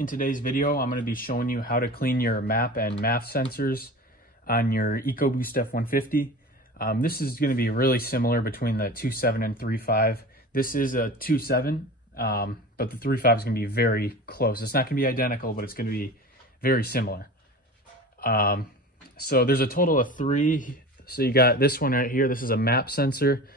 In today's video, I'm going to be showing you how to clean your MAP and MAF sensors on your EcoBoost F-150. This is going to be really similar between the 2.7 and 3.5. This is a 2.7, but the 3.5 is going to be very close. It's not going to be identical, but it's going to be very similar. So there's a total of 3. So you got this one right here. This is a MAP sensor.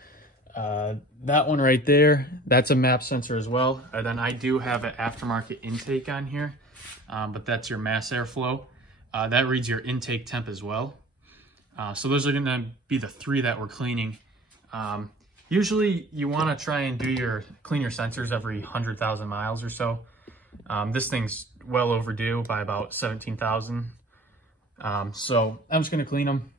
That one right there, that's a MAP sensor as well. And then I do have an aftermarket intake on here, but that's your mass airflow. That reads your intake temp as well. So those are gonna be the 3 that we're cleaning. Usually you wanna try and clean your sensors every 100,000 miles or so. This thing's well overdue by about 17,000. So I'm just gonna clean them.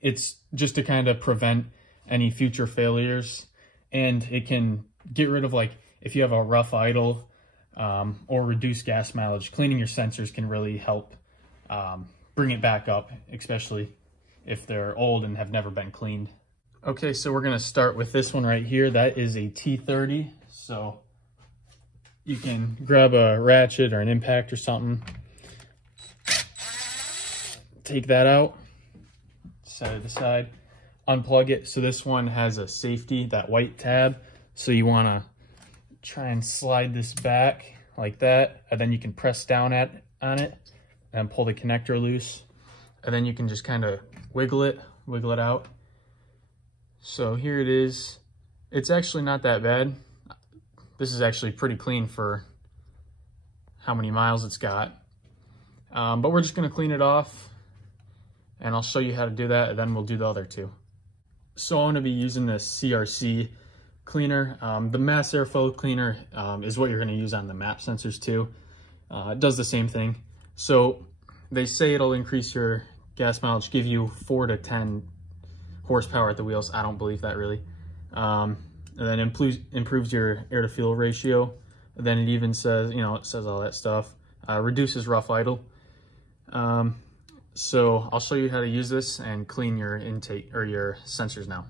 It's just to kind of prevent any future failures, and it can get rid of, like, if you have a rough idle or reduced gas mileage, cleaning your sensors can really help bring it back up, especially if they're old and have never been cleaned. Okay, so we're gonna start with this one right here. That is a T30, so you can grab a ratchet or an impact or something, take that out, set it aside, unplug it. So this one has a safety, that white tab. So you want to try and slide this back like that, and then you can press down on it and pull the connector loose, and then you can just kind of wiggle it out. So here it is. It's actually not that bad. This is actually pretty clean for how many miles it's got. But we're just going to clean it off, and I'll show you how to do that, and then we'll do the other 2. So I'm going to be using this CRC cleaner. The mass airflow cleaner is what you're going to use on the MAP sensors too. It does the same thing. So they say it'll increase your gas mileage, give you 4 to 10 horsepower at the wheels. I don't believe that really. And then improves your air to fuel ratio. And then it even says, it says all that stuff. Reduces rough idle. So I'll show you how to use this and clean your intake or your sensors now.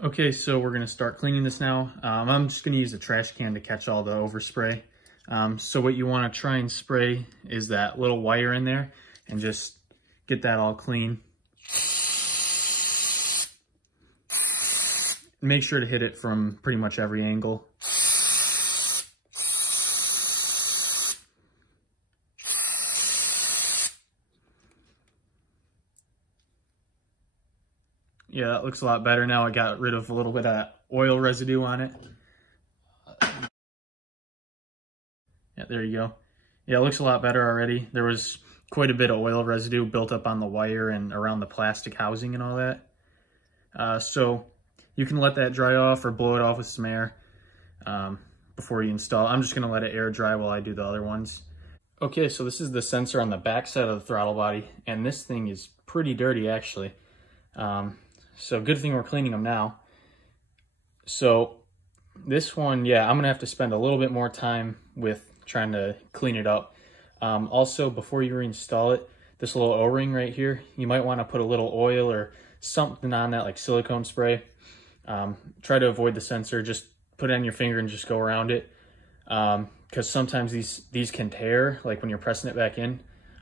Okay, so we're gonna start cleaning this now. I'm just gonna use a trash can to catch all the overspray. So what you wanna try and spray is that little wire in there and just get that all clean. Make sure to hit it from pretty much every angle. Yeah, that looks a lot better now. I got rid of a little bit of that oil residue on it. Yeah, there you go. Yeah, it looks a lot better already. There was quite a bit of oil residue built up on the wire and around the plastic housing and all that. So you can let that dry off or blow it off with some air before you install. I'm just gonna let it air dry while I do the other ones. Okay, so this is the sensor on the back side of the throttle body, and this thing is pretty dirty actually. So good thing we're cleaning them now. So this one, yeah, I'm gonna have to spend a little bit more time with trying to clean it up. Also, before you reinstall it, this little O-ring right here, you might wanna put a little oil or something on that, like silicone spray. Try to avoid the sensor, just put it on your finger and just go around it. Because sometimes these can tear, like when you're pressing it back in,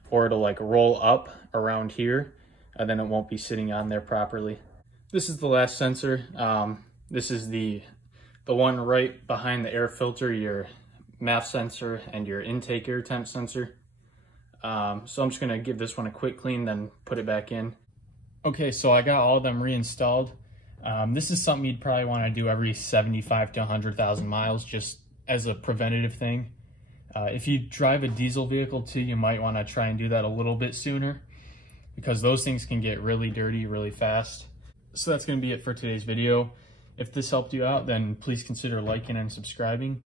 or it'll like roll up around here, and then it won't be sitting on there properly. This is the last sensor. This is the one right behind the air filter, your MAF sensor and your intake air temp sensor. So I'm just gonna give this one a quick clean, then put it back in. Okay, so I got all of them reinstalled. This is something you'd probably wanna do every 75 to 100,000 miles, just as a preventative thing. If you drive a diesel vehicle too, you might wanna try and do that a little bit sooner, because those things can get really dirty really fast. So that's going to be it for today's video. If this helped you out, then please consider liking and subscribing.